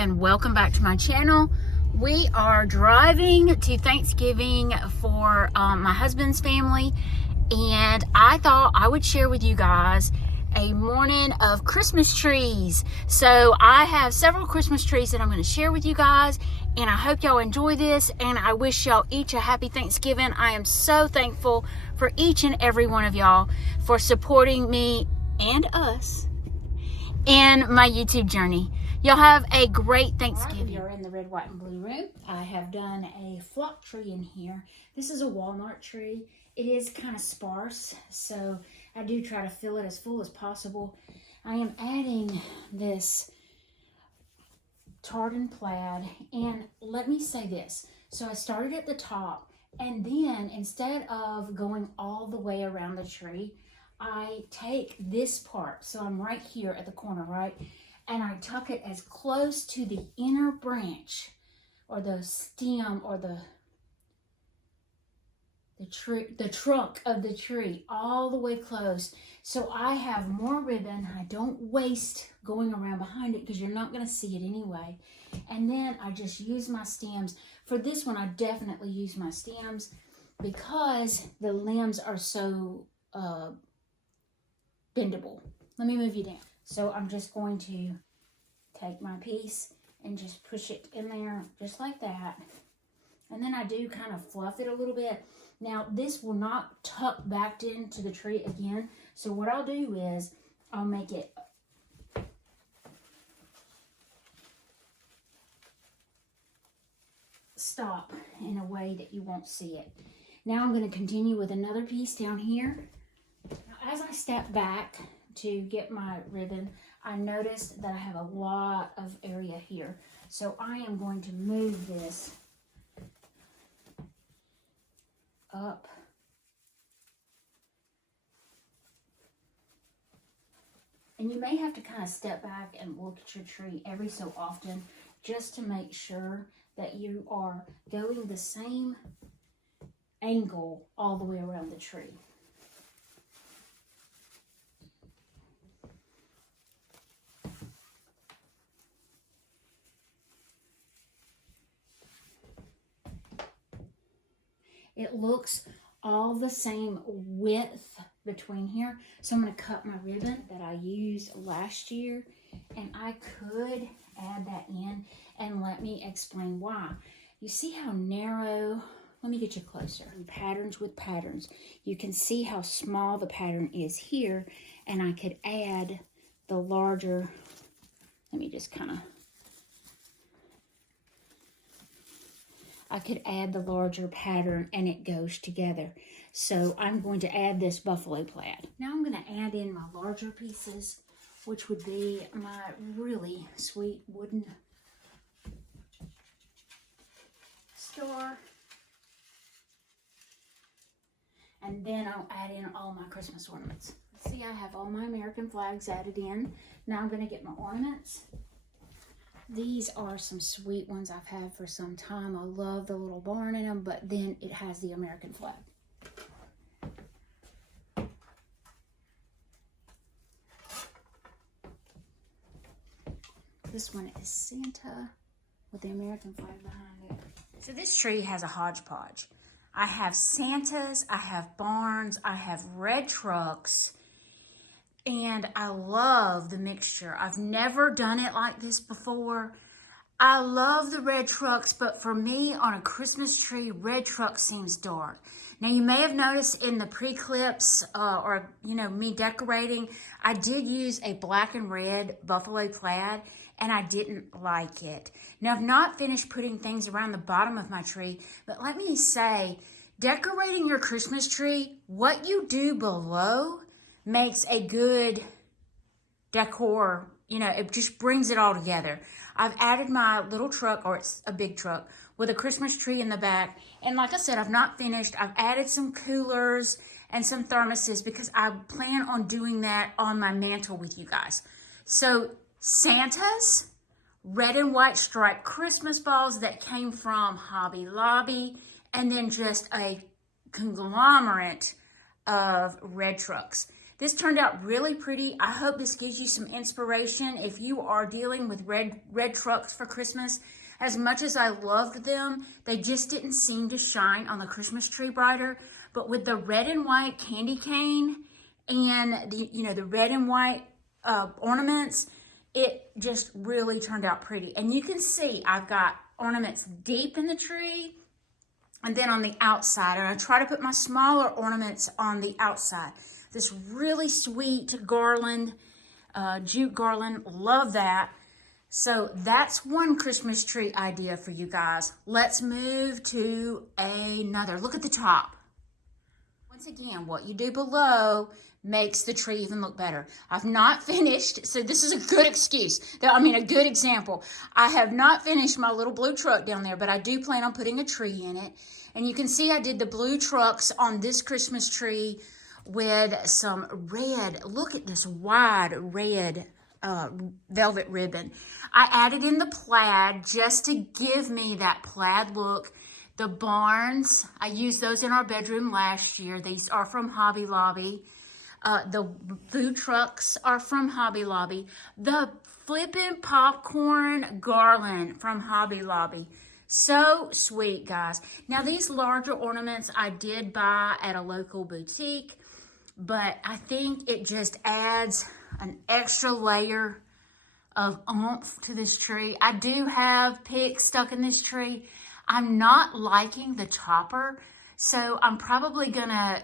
and welcome back to my channel. We are driving to Thanksgiving for my husband's family, and I thought I would share with you guys a morning of Christmas trees. So I have several Christmas trees that I'm going to share with you guys, and I hope y'all enjoy this, and I wish y'all each a happy Thanksgiving. I am so thankful for each and every one of y'all for supporting me and us in my YouTube journey. Y'all have a great Thanksgiving. We are in the red, white, and blue room. I have done a flock tree in here. This is a walnut tree. It is kind of sparse, so I do try to fill it as full as possible. I am adding this tartan plaid, and let me say this. So I started at the top, and then instead of going all the way around the tree, I take this part, so I'm right here at the corner, right? And I tuck it as close to the inner branch or the stem or the trunk of the tree, all the way close. So I have more ribbon. I don't waste going around behind it because you're not going to see it anyway. And then I just use my stems. For this one, I definitely use my stems because the limbs are so bendable. Let me move you down. So I'm just going to take my piece and just push it in there just like that. And then I do kind of fluff it a little bit. Now this will not tuck back into the tree again. So what I'll do is I'll make it stop in a way that you won't see it. Now I'm going to continue with another piece down here. Now, as I step back to get my ribbon, I noticed that I have a lot of area here. So I am going to move this up. And you may have to kind of step back and look at your tree every so often just to make sure that you are going the same angle all the way around the tree. It looks all the same width between here. So I'm going to cut my ribbon that I used last year, and I could add that in, and let me explain why. You see how narrow, let me get you closer. Patterns with patterns. You can see how small the pattern is here, and I could add the larger, let me just kind of, I could add the larger pattern and it goes together. So I'm going to add this buffalo plaid. Now I'm going to add in my larger pieces, which would be my really sweet wooden star. And then I'll add in all my Christmas ornaments. See, I have all my American flags added in. Now I'm going to get my ornaments. These are some sweet ones I've had for some time. I love the little barn in them, but then it has the American flag. This one is Santa with the American flag behind it. So this tree has a hodgepodge. I have Santas, I have barns, I have red trucks, and I love the mixture. I've never done it like this before. I love the red trucks, but for me, on a Christmas tree, red truck seems dark. Now, you may have noticed in the pre-clips or, me decorating, I did use a black and red buffalo plaid, and I didn't like it. Now, I've not finished putting things around the bottom of my tree, but let me say, decorating your Christmas tree, what you do below makes a good decor, it just brings it all together. I've added my little truck, or it's a big truck, with a Christmas tree in the back. And like I said, I've not finished. I've added some coolers and some thermoses because I plan on doing that on my mantle with you guys. So Santa's red and white striped Christmas balls that came from Hobby Lobby, and then just a conglomerate of red trucks. This turned out really pretty. I hope this gives you some inspiration if you are dealing with red trucks for Christmas. As much as I loved them, they just didn't seem to shine on the Christmas tree brighter. But with the red and white candy cane and the red and white ornaments, it just really turned out pretty. And you can see I've got ornaments deep in the tree and then on the outside. And I try to put my smaller ornaments on the outside. This really sweet garland, jute garland, love that. So that's one Christmas tree idea for you guys. Let's move to another. Look at the top. Once again, what you do below makes the tree even look better. I've not finished, so this is a good excuse. A good example. I have not finished my little blue truck down there, but I do plan on putting a tree in it. And you can see I did the blue trucks on this Christmas tree with some red. Look at this wide red velvet ribbon. I added in the plaid just to give me that plaid look. The barns, I used those in our bedroom last year. These are from Hobby Lobby. The food trucks are from Hobby Lobby. The flippin' popcorn garland from Hobby Lobby. So sweet, guys. Now, these larger ornaments I did buy at a local boutique, but I think it just adds an extra layer of oomph to this tree. I do have pigs stuck in this tree. I'm not liking the topper, so I'm probably gonna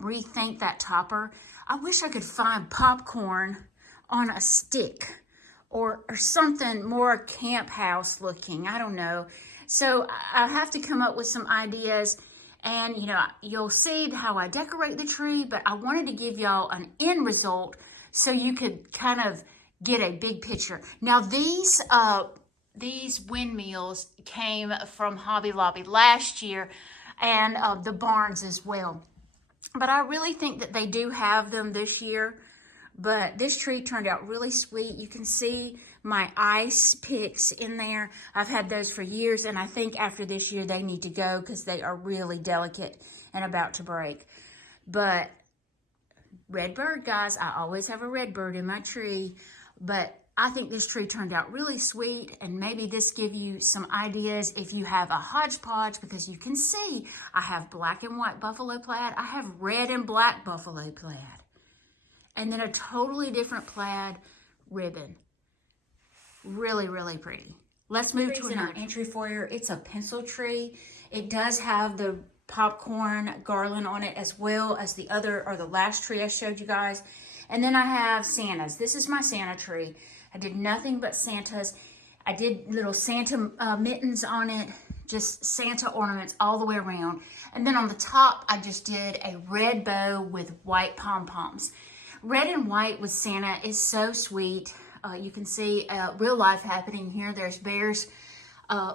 rethink that topper. I wish I could find popcorn on a stick or something more camp house looking. I don't know. So I have to come up with some ideas, and you'll see how I decorate the tree, but I wanted to give y'all an end result so you could kind of get a big picture. Now these windmills came from Hobby Lobby last year, and the barns as well. But I really think that they do have them this year. But this tree turned out really sweet. You can see my ice picks in there. I've had those for years, and I think after this year they need to go because they are really delicate and about to break. But red bird, guys, I always have a red bird in my tree. But I think this tree turned out really sweet, and maybe this give you some ideas if you have a hodgepodge, because you can see I have black and white buffalo plaid. I have red and black buffalo plaid. And then a totally different plaid ribbon. Really, really pretty. Let's move to our entry foyer. It's a pencil tree. It does have the popcorn garland on it as well as the last tree I showed you guys. And then I have Santas. This is my Santa tree. I did nothing but Santas. I did little Santa mittens on it, just Santa ornaments all the way around. And then on the top, I just did a red bow with white pom-poms. Red and white with Santa is so sweet. You can see real life happening here. There's Bear's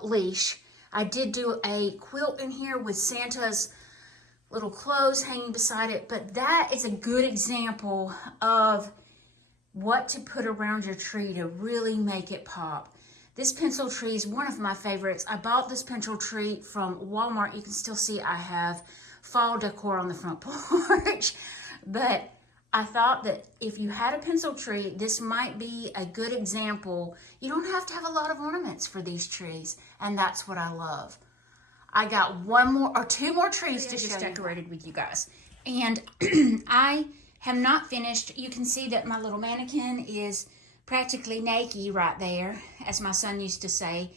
leash. I did do a quilt in here with Santa's little clothes hanging beside it, but that is a good example of what to put around your tree to really make it pop. This pencil tree is one of my favorites. I bought this pencil tree from Walmart. You can still see I have fall decor on the front porch, but I thought that if you had a pencil tree, this might be a good example. You don't have to have a lot of ornaments for these trees, and that's what I love. I got two more trees to show decorated with you guys. And I have not finished. You can see that my little mannequin is practically naked right there, as my son used to say.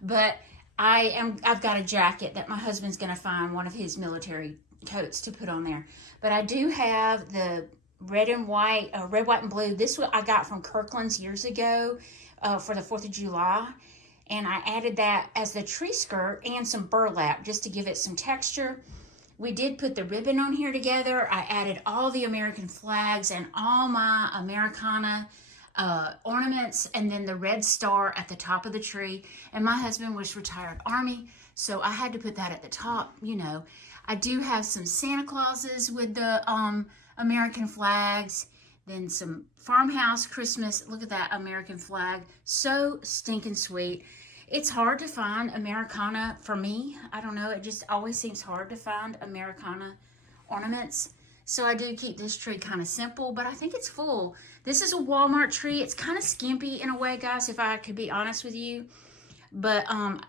But I've got a jacket that my husband's gonna find one of his military coats to put on there. But I do have the red and white, red, white, and blue. This one I got from Kirkland's years ago for the 4th of July. And I added that as the tree skirt and some burlap just to give it some texture. We did put the ribbon on here together. I added all the American flags and all my Americana ornaments, and then the red star at the top of the tree. And my husband was retired Army, so I had to put that at the top, I do have some Santa Clauses with the American flags, then some farmhouse Christmas. Look at that American flag. So stinking sweet. It's hard to find Americana for me. I don't know. It just always seems hard to find Americana ornaments. So I do keep this tree kind of simple, but I think it's full. This is a Walmart tree. It's kind of skimpy in a way, guys, if I could be honest with you. But,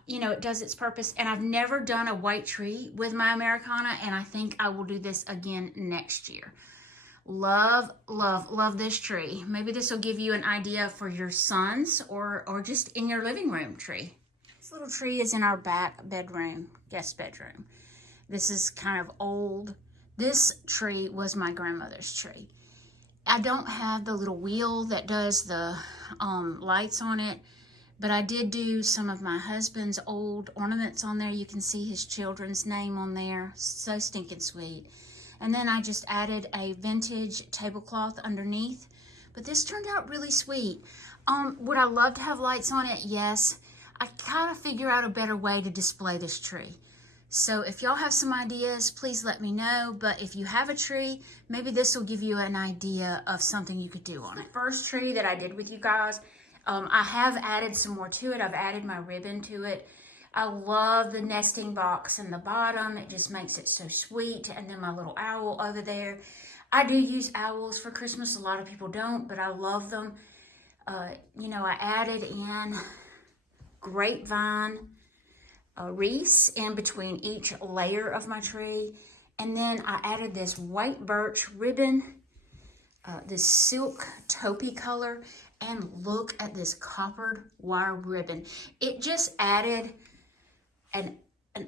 you know, it does its purpose. And I've never done a white tree with my Americana, and I think I will do this again next year. Love, love, love this tree. Maybe this will give you an idea for your sons or just in your living room tree. This little tree is in our back bedroom, guest bedroom. This is kind of old. This tree was my grandmother's tree. I don't have the little wheel that does the lights on it, but I did do some of my husband's old ornaments on there. You can see his children's name on there. So stinking sweet. And then I just added a vintage tablecloth underneath. But this turned out really sweet. Would I love to have lights on it? Yes. I kind of figure out a better way to display this tree. So if y'all have some ideas, please let me know. But if you have a tree, maybe this will give you an idea of something you could do on it. The first tree that I did with you guys, I have added some more to it. I've added my ribbon to it. I love the nesting box in the bottom. It just makes it so sweet. And then my little owl over there. I do use owls for Christmas. A lot of people don't, but I love them. You know, I added in grapevine wreaths in between each layer of my tree. And then I added this white birch ribbon, this silk taupey color, and look at this coppered wire ribbon. It just added an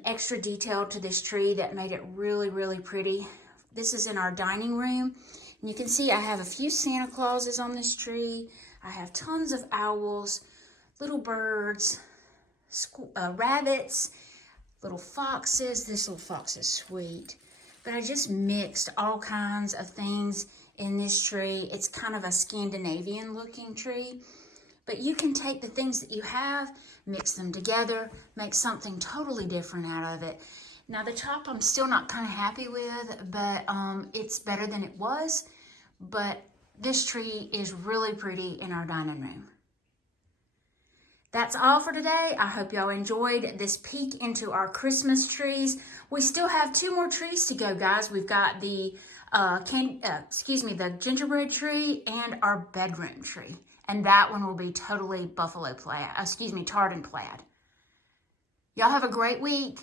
extra detail to this tree that made it really, really pretty. This is in our dining room. And you can see I have a few Santa Clauses on this tree. I have tons of owls, little birds, rabbits, little foxes. This little fox is sweet. But I just mixed all kinds of things in this tree. It's kind of a Scandinavian looking tree. But you can take the things that you have, mix them together, make something totally different out of it. Now the top I'm still not kind of happy with, but it's better than it was. But this tree is really pretty in our dining room. That's all for today. I hope y'all enjoyed this peek into our Christmas trees. We still have 2 more trees to go, guys. We've got the the gingerbread tree and our bedroom tree. And that one will be totally tartan plaid. Y'all have a great week.